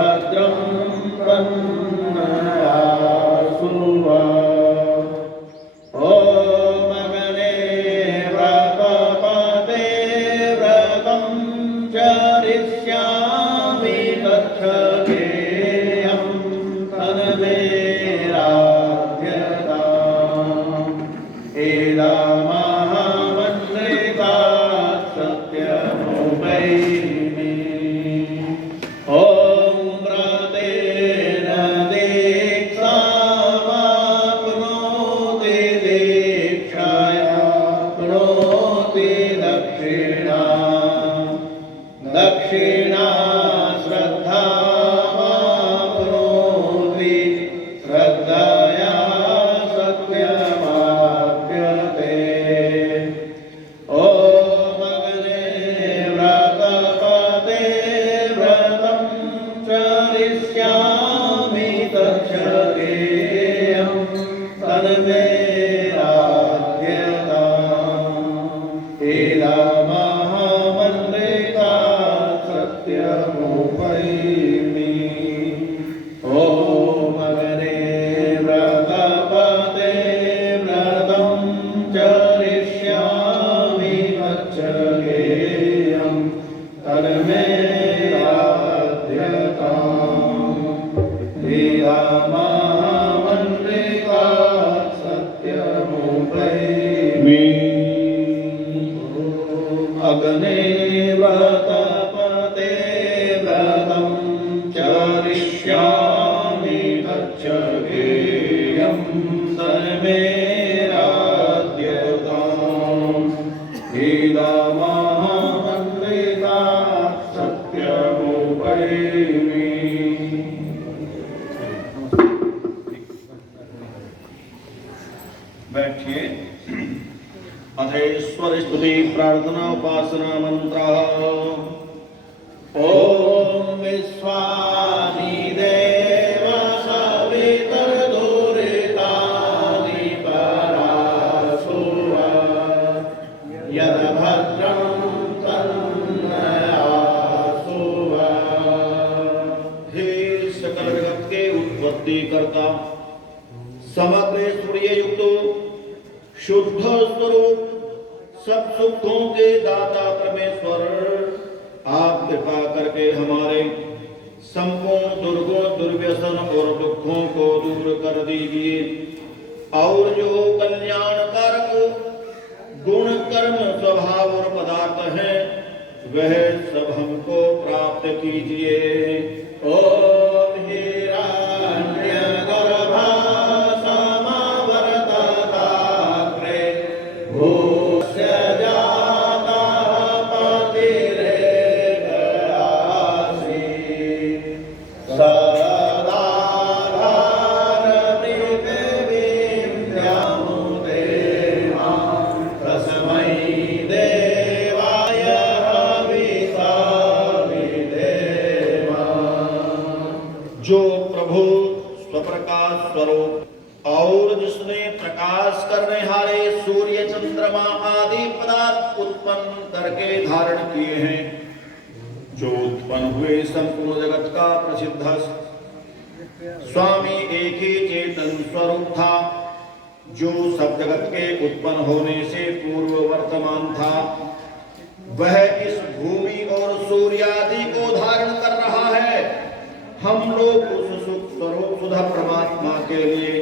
भद्रं पन्नयासु ॐ अग्ने व्रतपते व्रतं चरिष्यामि तच्छकेयं तन्मेराध्यताम् इदमहमन्त्रिता सत्यमुपैमि ॐ व्रतेन दीक्षामाप्नोति दीक्षाया प्नोति दक्षिणा दक्षिणा श्रद्धामाप्नोति श्रद्धया सत्यमाप्यते ॐ अग्ने व्रतपते व्रतं चरिष्यामि तच्छकेयं तन्मेराध्यताम् इदमहमन्त्रिता सत्यमुपैमि ॐ अग्ने व्रतपते व्रतं चरिष्यामि तच्छकेयं तन्मेराध्यताम् इदमहमन्त्रिता सत्यमुपैमि अग्ने व्रतपते व्रतं चरिष्यामि तच्छकेयं तन्मेराध्यताम् इदमहमन्त्रिता सत्यमुपैमि। बैठिए। अधेश्वर स्तुति प्रार्थना उपासना मंत्र ओम विश्वानि देव सवितर्दुरितानि परासुव यद भद्रं तन्नयासुव। हे सकल जगत के उत्पत्ति करता समग्र सूर्य युक्त शुद्ध स्वरूप सब सुखों के दाता परमेश्वर, आप कृपा करके हमारे संपूर्ण दुर्गुण दुर्व्यसन और दुखों को दूर कर दीजिए और जो कल्याणकारक गुण कर्म स्वभाव और पदार्थ हैं वह सब हमको प्राप्त कीजिए। ओम हिरण्यगर्भा समावर्तताग्रे भूस्य जाता पतिरेवासि सदाधार पृथिवीं द्यामुते मां तस्मै देवाय हविषा विधेम। जो प्रभु स्वप्रकाश स्वरूप और जिसने प्रकाश करने हारे सूर्य चंद्रमा आदि पदार्थ उत्पन्न करके धारण किए हैं, जो उत्पन्न हुए संपूर्ण जगत का प्रसिद्ध स्वामी एक ही चेतन स्वरूप था, जो सब जगत के उत्पन्न होने से पूर्व वर्तमान था, वह इस भूमि और सूर्य आदि को धारण कर रहा है। हम लोग उस सुख स्वरूप सुधा परमात्मा के लिए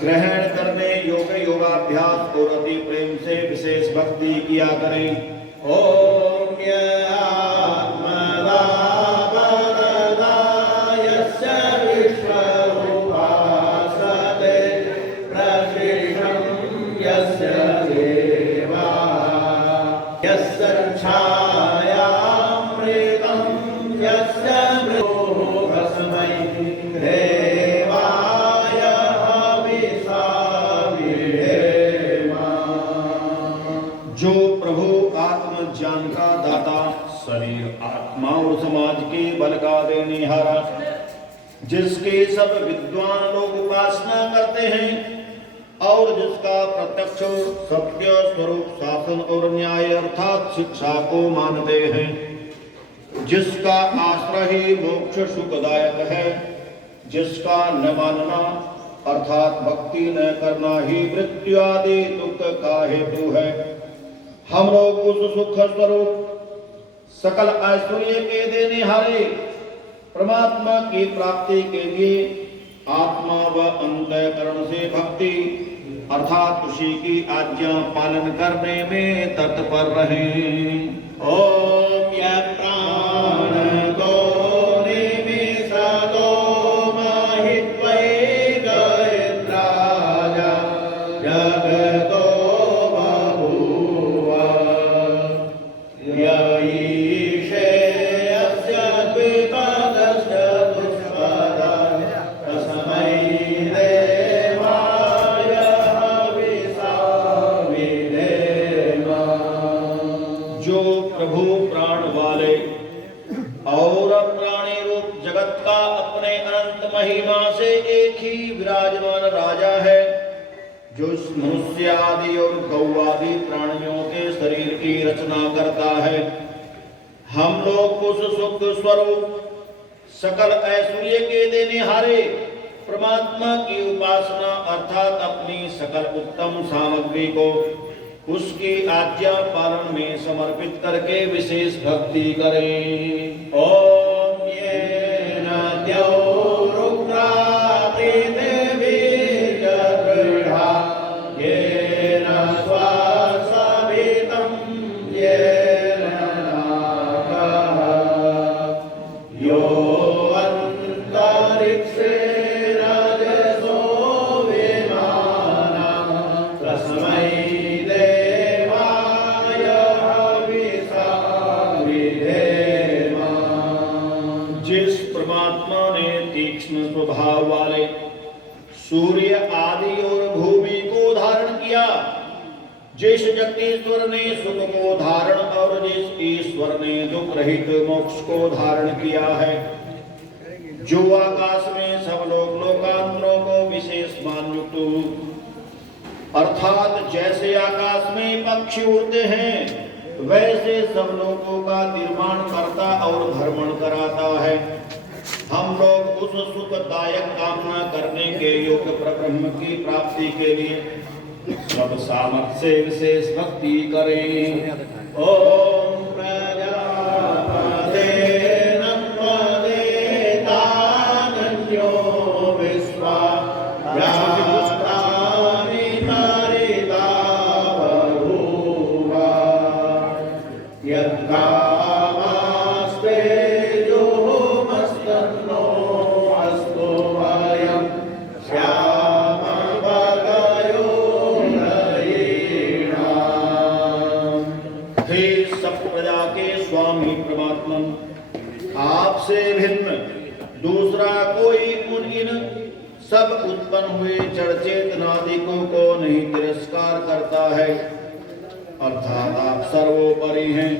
ग्रहण करने योग्य योगाभ्यास और अति प्रेम से विशेष भक्ति किया करें। ओम यस्य विश्वरूपासते प्रशिषं यस्य देवा यस्य छायामृतं यस्य भस्मै देवाय हविषा विधेम। जो प्रभु आत्मज्ञान का दाता, शरीर आत्मा और समाज के बल का देनेहारा, जिसके सब विद्वान लोग उपासना करते हैं और जिसका प्रत्यक्ष सत्य स्वरूप शासन और न्याय अर्थात शिक्षा को मानते हैं, जिसका आश्रय ही मोक्ष सुखदायक है, जिसका न मानना अर्थात भक्ति न करना ही मृत्यु आदि दुख का हेतु है। हम लोग उस सुख स्वरूप सकल ऐश्वर्य के देने हारे परमात्मा की प्राप्ति के लिए आत्मा व अंतःकरण से भक्ति अर्थात उसी की आज्ञा पालन करने में तत्पर रहें। ओम यः प्राणो निमिषतो महित्वै गयत्राय जगतो बभूव य ईशे अस्य द्विपदस्य दुष्पदा तस्मै देवाय हविषा विधेम। जो प्रभु प्राण वाले और प्राणी रूप जगत का अपने अनंत महिमा से एक ही विराजमान राजा है, जो मनुष्य आदि और गौ आदि प्राणियों के शरीर की रचना करता है। हम लोग उस सुख स्वरूप सकल ऐश्वर्य के देने हारे परमात्मा की उपासना अर्थात अपनी सकल उत्तम सामग्री को उसकी आज्ञा पालन में समर्पित करके विशेष भक्ति करें। ओम येन द्यौरुग्रा पृथिवी दृढ़ा येन स्वासवितं येन नाकः यो अन्तरिक्षे राजसो विमाना तस्मै स्वभाव वाले सूर्य आदि और भूमि को धारण किया, जिस जगदीश्वर ने सुख को धारण और जिस ईश्वर ने दुख रहित मोक्ष को धारण किया है, जो आकाश में सब लोग लोकांतरों को विशेष मान युक्त अर्थात जैसे आकाश में पक्षी उड़ते हैं वैसे सब लोगों का निर्माण करता और भ्रमण कराता है। हम लोग उस सुखदायक कामना करने के योग्य परब्रह्म की प्राप्ति के लिए सब सामर्थ्य से विशेष भक्ति करें। ओम प्रजापते नमो देतान्यो विश्वा यातानि तारिता बभूव यद्गा आपसे भिन्न दूसरा कोई उन इन सब उत्पन्न हुए जड़ चेतनादिकों को नहीं तिरस्कार करता है, अर्थात आप सर्वोपरि हैं।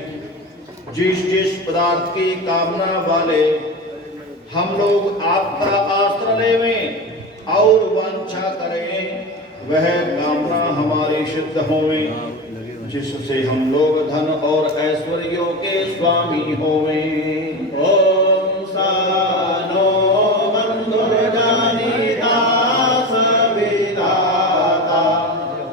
जिस जिस पदार्थ की कामना वाले हम लोग आपका आश्रय लें और वांछा करें वह कामना हमारी सिद्ध होवे, जिससे हम लोग धन और ऐश्वर्यों के स्वामी होवे। ओम सानो बंधुर्जानीता सविदाता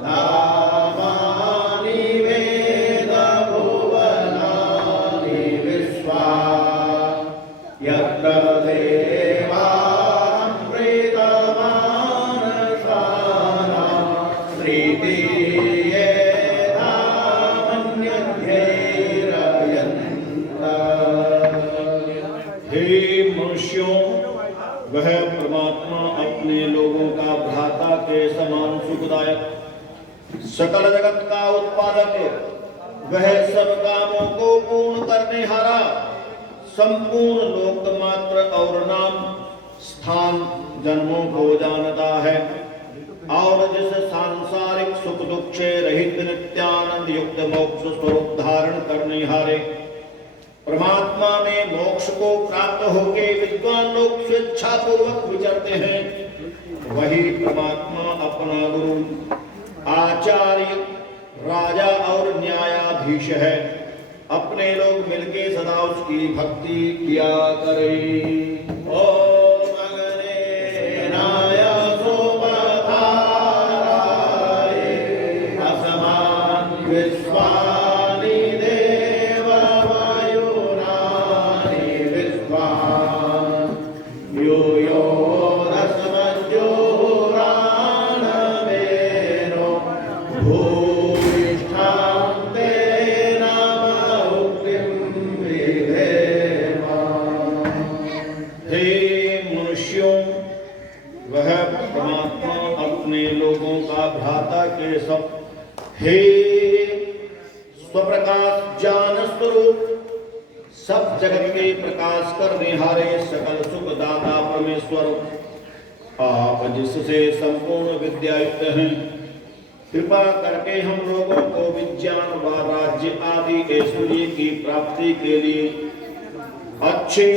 नामानि वेद भुवनानि विश्वा यत्र देवामृतमानसाना प्रीति वह परमात्मा अपने लोगों का भ्राता के समान सुखदायक सकल जगत का उत्पादक, वह सब कामों को पूर्ण करने हारा संपूर्ण लोक मात्र और नाम स्थान जन्मों को जानता है और जिस सांसारिक सुख दुख से रहित नित्यानंद युक्त मोक्ष स्वरूप धारण करने हारे परमात्मा में मोक्ष को प्राप्त होके विद्वान लोग स्वेच्छा पूर्वक विचरते हैं, वही परमात्मा अपना गुरु आचार्य राजा और न्यायाधीश है। अपने लोग मिलके सदा उसकी भक्ति किया करें। ओम अग्नेनाय सोमधाराय अस्मान् विश्वानि देववायुनानि विश्वान् यूयो रश्मज्योराणवेनो भूयिष्ठां तेन बहुक्तिं विधेम। हे मनुष्यों, वह परमात्मा अपने लोगों का भ्राता के सब हे स्वप्रकाश ज्ञान स्वरूप सब जगत के प्रकाश करने हारे सकल सुख दाता परमेश्वर, आप जिससे संपूर्ण विद्यायुक्त हैं, कृपा करके हम लोगों को विज्ञान व राज्य आदि ऐश्वर्य की प्राप्ति के लिए अच्छे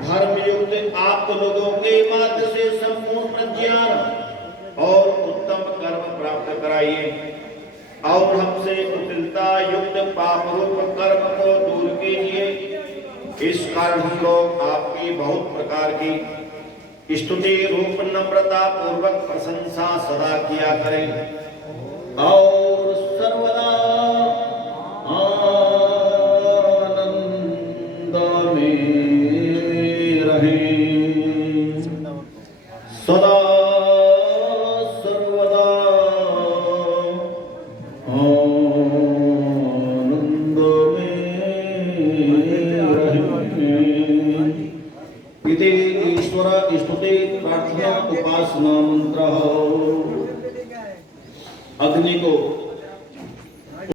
धर्मयुक्त आप लोगों के मार्ग से संपूर्ण प्रज्ञान और उत्तम कर्म प्राप्त कराइए और हमसे कुटिलता युक्त पाप रूप कर्म को दूर कीजिए। इस कारण हम लोग आपकी बहुत प्रकार की स्तुति रूप नम्रता पूर्वक प्रशंसा सदा किया करें और सर्वदा आनंद में सदा सर्वदा आनंद में रहें। इति ईश्वर स्तुति प्रार्थना उपासना मंत्र। अग्नि को